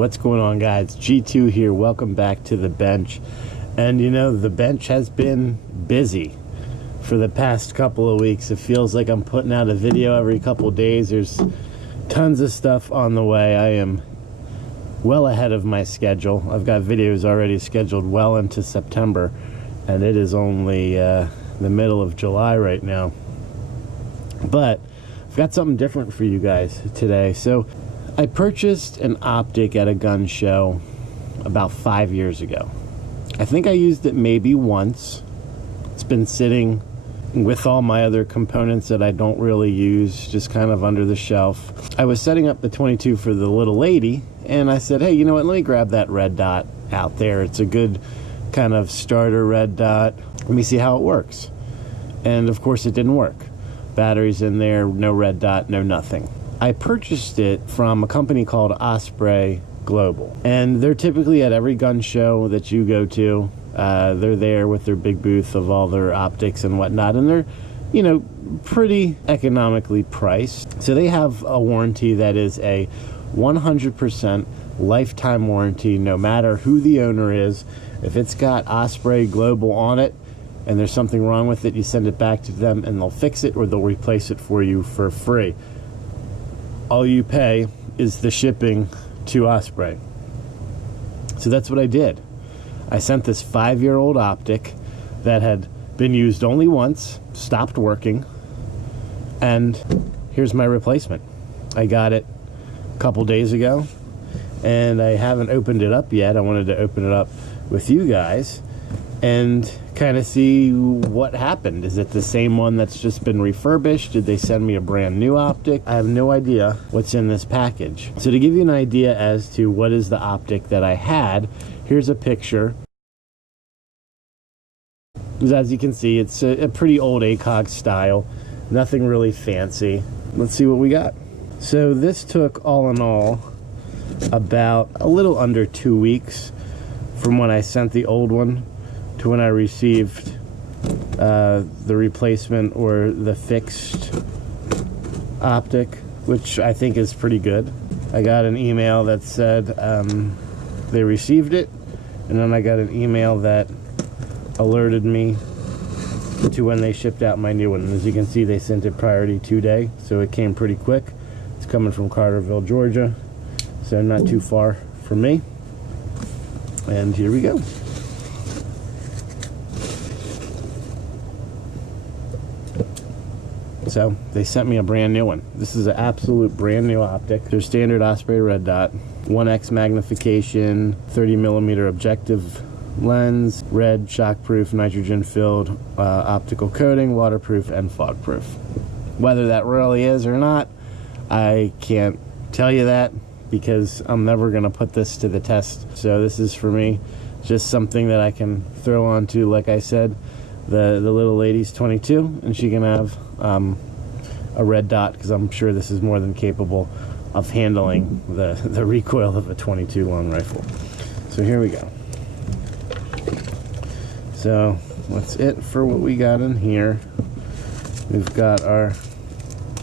What's going on, guys? G2 here. Welcome back to the bench. And you know, the bench has been busy for the past couple of weeks. It feels like I'm putting out a video every couple of days. There's tons of stuff on the way. I am well ahead of my schedule. I've got videos already scheduled well into September, and it is only the middle of July right now. But I've got something different for you guys today. So I purchased an optic at a gun show about 5 years ago. I think I used it maybe once. It's been sitting with all my other components that I don't really use, just kind of under the shelf. I was setting up the 22 for the little lady, and I said, hey, you know what, let me grab that red dot out there. It's a good kind of starter red dot. Let me see how it works. And of course it didn't work. Batteries in there, no red dot, no nothing. I purchased it from a company called Osprey Global, and they're typically at every gun show that you go to. They're there with their big booth of all their optics and whatnot, and they're, you know, pretty economically priced. So they have a warranty that is a 100% lifetime warranty, no matter who the owner is. If it's got Osprey Global on it and there's something wrong with it, you send it back to them and they'll fix it, or they'll replace it for you for free. All you pay is the shipping to Osprey. So that's what I did. I sent this 5-year-old optic that had been used only once, stopped working, and here's my replacement. I got it a couple days ago, and I haven't opened it up yet. I wanted to open it up with you guys and kind of see what happened. Is it the same one that's just been refurbished? Did they send me a brand new optic? I have no idea what's in this package. So to give you an idea as to what is the optic that I had, here's a picture. As you can see, it's a pretty old ACOG style, nothing really fancy. Let's see what we got. So this took, all in all, about a little under 2 weeks from when I sent the old one to when I received the replacement or the fixed optic, which I think is pretty good. I got an email that said they received it, and then I got an email that alerted me to when they shipped out my new one. And as you can see, they sent it priority 2-day, so it came pretty quick. It's coming from Carterville, Georgia, so not too far from me. And here we go. So they sent me a brand new one. This is an absolute brand new optic. Their standard Osprey red dot, 1x magnification, 30mm objective lens, red, shockproof, nitrogen filled, optical coating, waterproof and fog proof. Whether that really is or not, I can't tell you that, because I'm never gonna put this to the test. So this is for me just something that I can throw onto, like I said, the little lady's 22, and she can have a red dot, because I'm sure this is more than capable of handling the recoil of a 22 long rifle. So here we go. So that's it for what we got in here. We've got our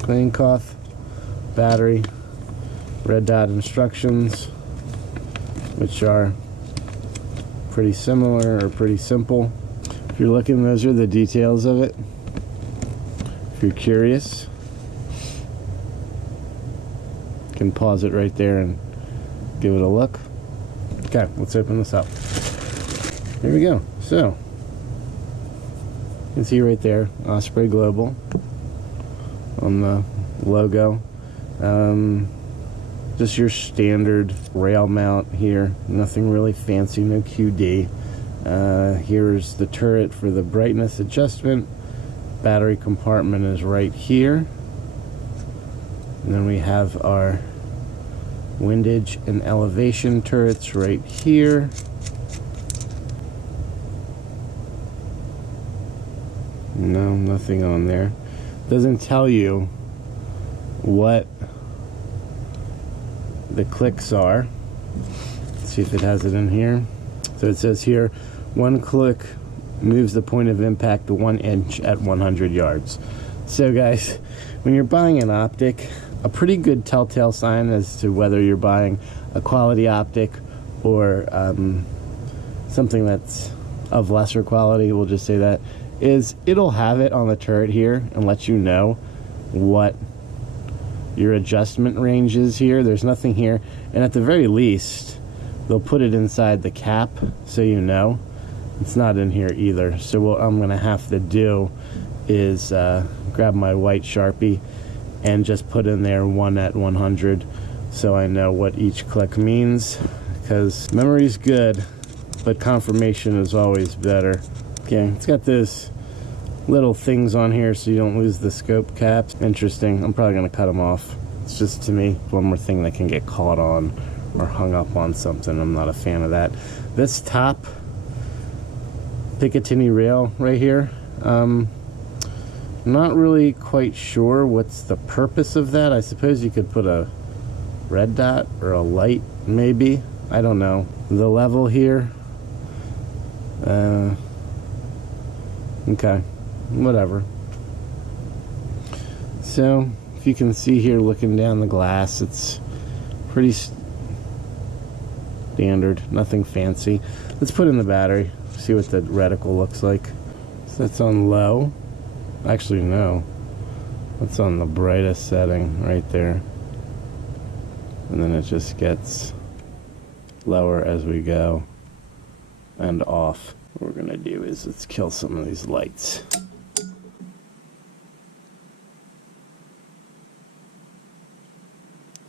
clean cloth, battery, red dot instructions, which are pretty similar or pretty simple. If you're looking, those are the details of it. If you're curious, you can pause it right there and give it a look. Okay, let's open this up. Here we go. So you can see right there, Osprey Global on the logo. Just your standard rail mount here, nothing really fancy, no QD. Here's the turret for the brightness adjustment. Battery compartment is right here. And then we have our windage and elevation turrets right here. No, nothing on there. Doesn't tell you what the clicks are. Let's see if it has it in here. So it says here, 1 click moves the point of impact to 1 inch at 100 yards. So guys, when you're buying an optic, a pretty good telltale sign as to whether you're buying a quality optic or something that's of lesser quality, we'll just say that, is it'll have it on the turret here and let you know what your adjustment range is here. There's nothing here, and at the very least they'll put it inside the cap so you know. It's not in here either. So what I'm gonna have to do is grab my white Sharpie and just put in there 1 at 100 so I know what each click means, because memory's good but confirmation is always better. Okay, it's got those little things on here so you don't lose the scope caps. Interesting. I'm probably gonna cut them off. It's just, to me, one more thing that can get caught on or hung up on something. I'm not a fan of that. This top Picatinny rail right here, not really quite sure what's the purpose of that. I suppose you could put a red dot or a light, maybe. I don't know. The level here, okay, whatever. So if you can see here looking down the glass, it's pretty standard, nothing fancy. Let's put in the battery, see what the reticle looks like. So that's on low. Actually, no, that's on the brightest setting right there, and then it just gets lower as we go and off. What we're gonna do is let's kill some of these lights.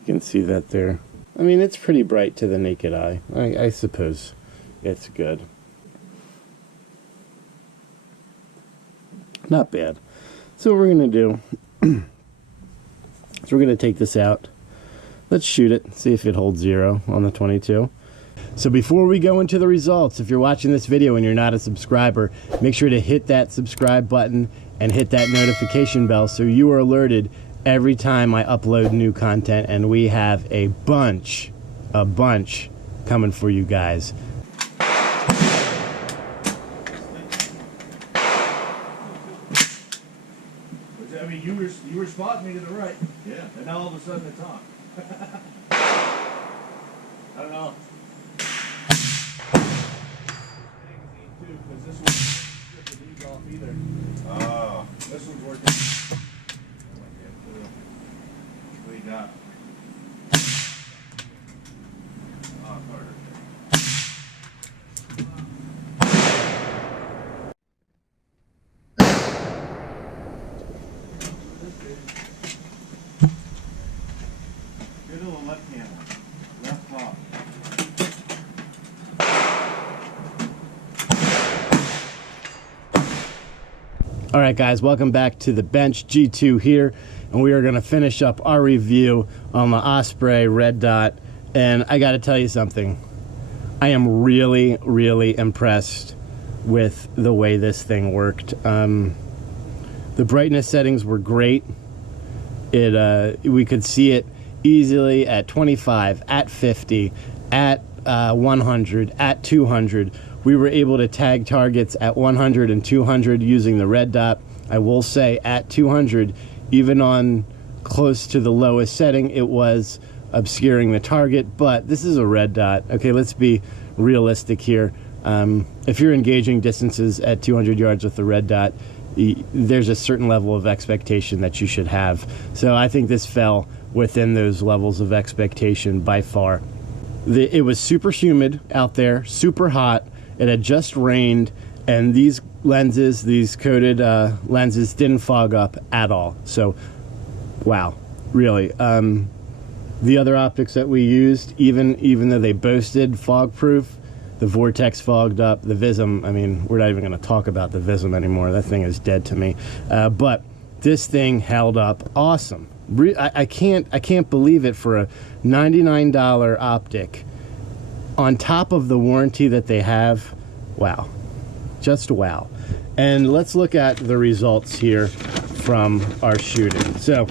You can see that there. I mean, it's pretty bright to the naked eye. I suppose it's good. Not bad. So what we're going to do is we're going to take this out. Let's shoot it, see if it holds 0 on the 22. So before we go into the results, if you're watching this video and you're not a subscriber, make sure to hit that subscribe button and hit that notification bell so you are alerted every time I upload new content, and we have a bunch coming for you guys. I mean, you were spotting me to the right. Yeah. And now all of a sudden it's on. I don't know. Because this one's not the leads off either. Oh. This one's working. What do you got? Oh, harder. Good little left hand, left top. All right, guys, welcome back to the bench. G2 here, and we are going to finish up our review on the Osprey red dot. And I got to tell you something. I am really, really impressed with the way this thing worked. The brightness settings were great. We could see it easily at 25, at 50, at 100, at 200. We were able to tag targets at 100 and 200 using the red dot. I will say at 200, even on close to the lowest setting, it was obscuring the target, but this is a red dot. Okay, let's be realistic here. If you're engaging distances at 200 yards with the red dot, there's a certain level of expectation that you should have. So I think this fell within those levels of expectation by far. It was super humid out there, super hot. It had just rained, and these lenses, these coated lenses, didn't fog up at all. So, wow, really. The other optics that we used, even though they boasted fog proof, the Vortex fogged up. The Vism, I mean, we're not even going to talk about the Vism anymore. That thing is dead to me. But this thing held up awesome. I can't believe it for a $99 optic. On top of the warranty that they have, wow, just wow. And let's look at the results here from our shooting. So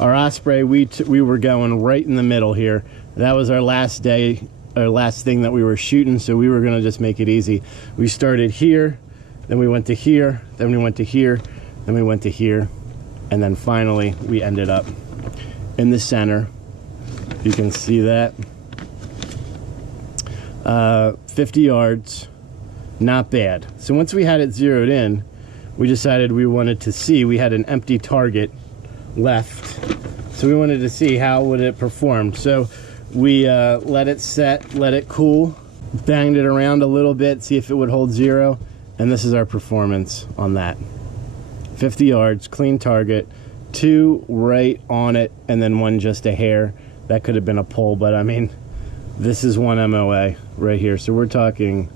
our Osprey, we were going right in the middle here. That was our last day, our last thing that we were shooting, so we were gonna just make it easy. We started here, then we went to here, then we went to here, then we went to here, and then finally we ended up in the center. You can see that. 50 yards, not bad. So once we had it zeroed in, we decided we wanted to see, we had an empty target left, so we wanted to see how would it perform. So we let it set, let it cool, banged it around a little bit, see if it would hold zero, and this is our performance on that. 50 yards, clean target, 2 right on it, and then 1 just a hair. That could have been a pull, but I mean, this is 1 MOA right here. So we're talking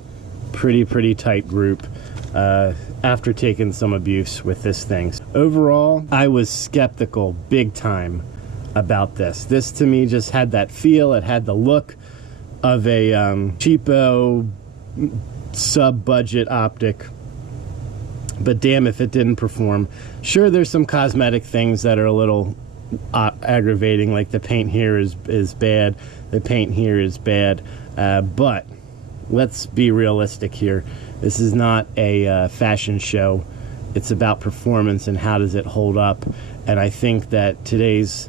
pretty tight group after taking some abuse with this thing. Overall, I was skeptical big time about this. This to me just had that feel, it had the look of a cheapo sub-budget optic, but damn if it didn't perform. Sure, there's some cosmetic things that are a little aggravating, like the paint here is bad, the paint here is bad, but let's be realistic here. This is not a fashion show. It's about performance and how does it hold up. And I think that today's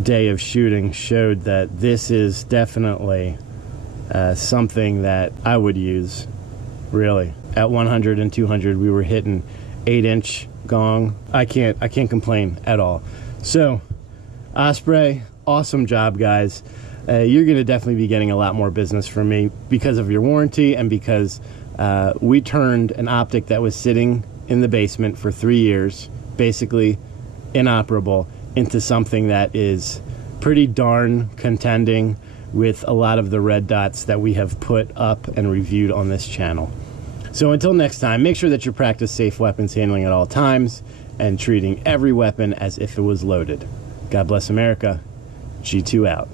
day of shooting showed that this is definitely something that I would use, really. At 100 and 200, we were hitting 8-inch gong. I can't complain at all. So, Osprey, awesome job, guys. You're going to definitely be getting a lot more business from me because of your warranty and because we turned an optic that was sitting in the basement for 3 years, basically inoperable, into something that is pretty darn contending with a lot of the red dots that we have put up and reviewed on this channel. So until next time, make sure that you practice safe weapons handling at all times and treating every weapon as if it was loaded. God bless America. G2 out.